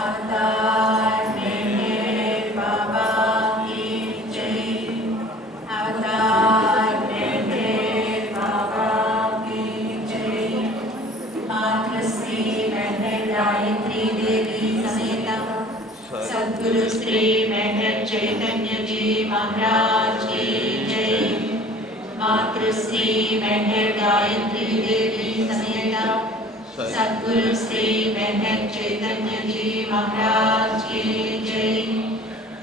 and uh, गुरु श्री महन चैतन्य जी महाराज की जय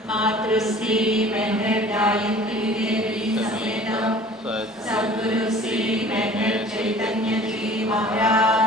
मातृश्री महन गायत्री देवी समेत सदगुरु श्री महन चैतन्य जी महाराज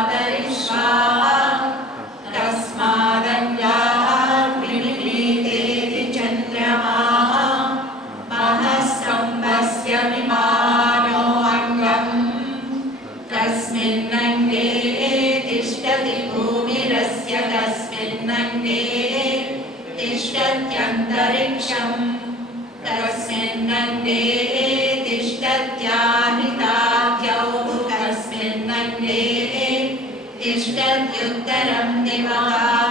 प्रत्युत्तरं दिवः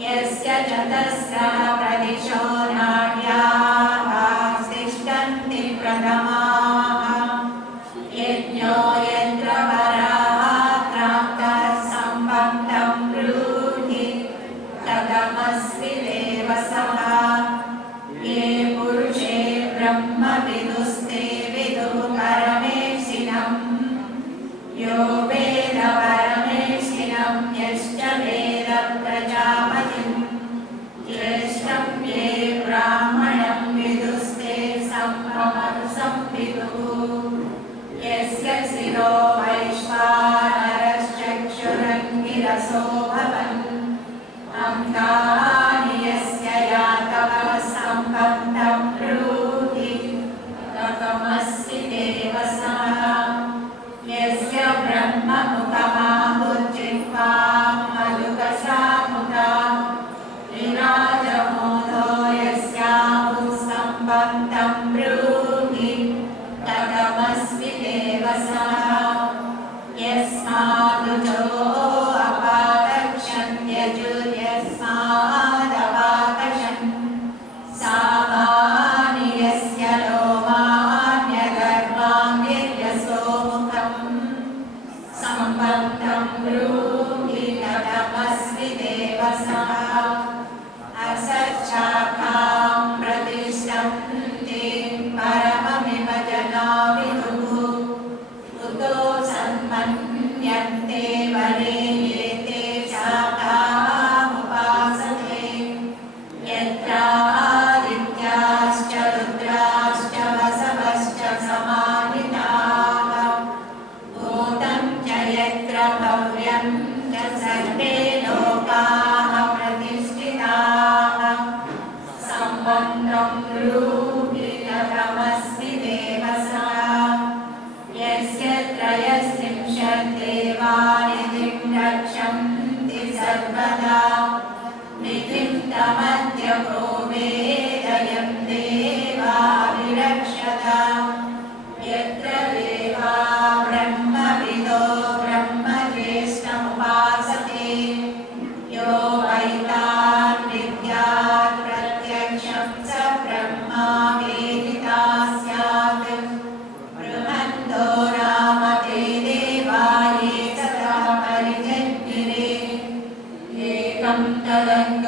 यस्य चतस्रः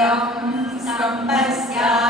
Sarvam Sampasya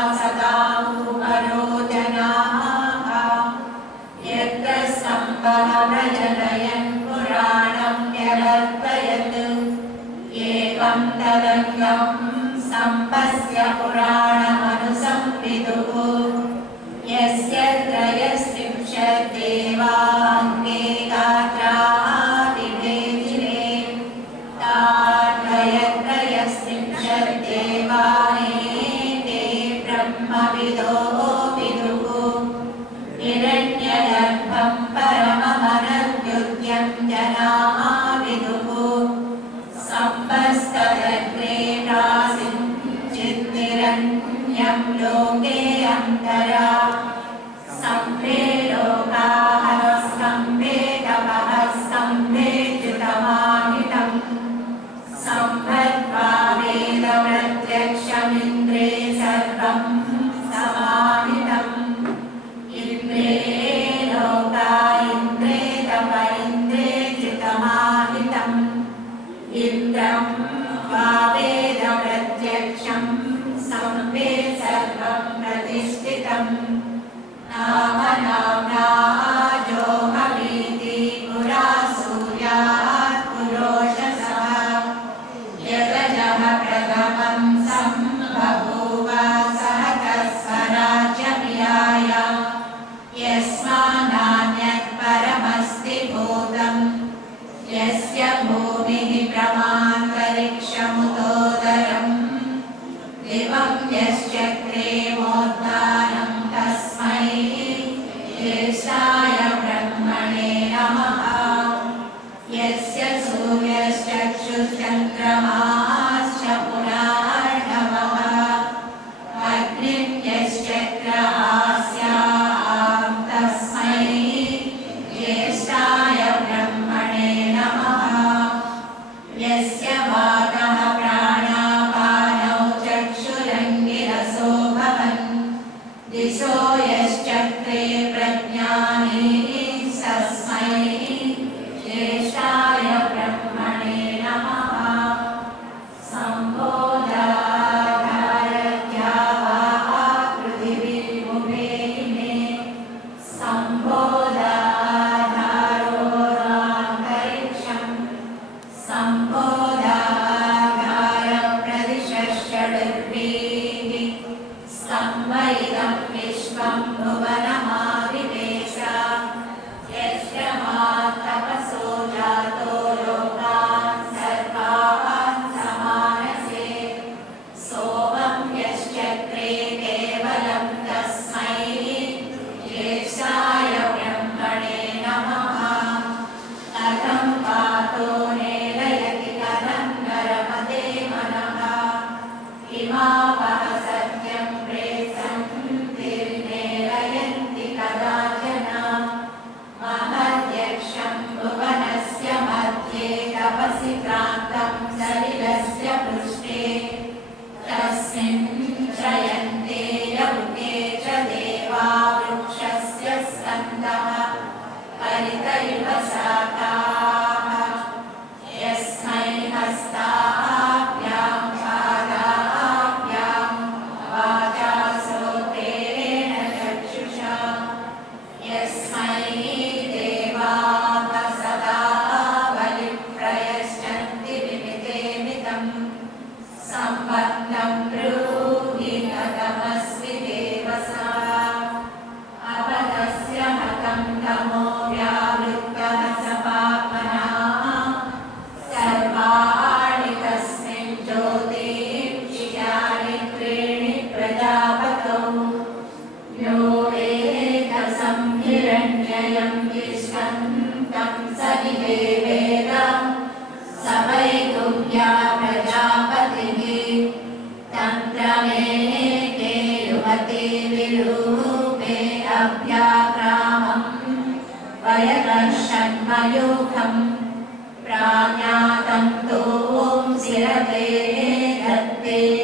Tere Tere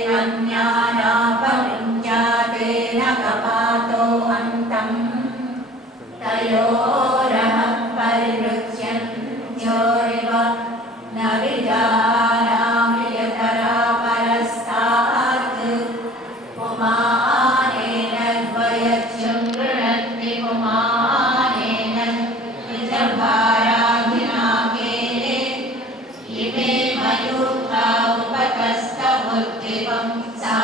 योद्धा उपकस्तबुद्धिवं सा